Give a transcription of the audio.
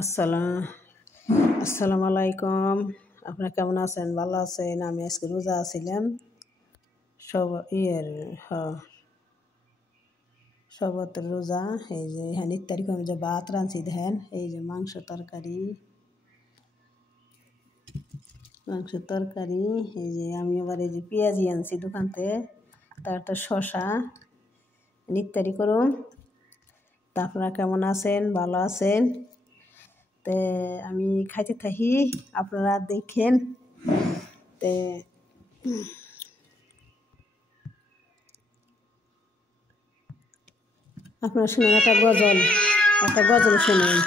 আসসালামু আলাইকুম। আপনারা কেমন আছেন? ভালো আছেন? আমি আজকে রোজা আছিলাম। সব ইয়ের সবতের রোজা। এই যে এখানে ইত্যাদি আমি যে ভাত রাঁধছি দেখেন, এই যে মাংস তরকারি, এই যে আমি আবার এই যে পেঁয়াজি আনছি দোকানতে, তারপর শশা ইত্যাদি করুন। তা আপনারা কেমন আছেন? ভালো আছেন? তে আমি খাইতে থাকি, আপনারা দেখেন। তে আপনারা শুনেন একটা গজল শুনেন।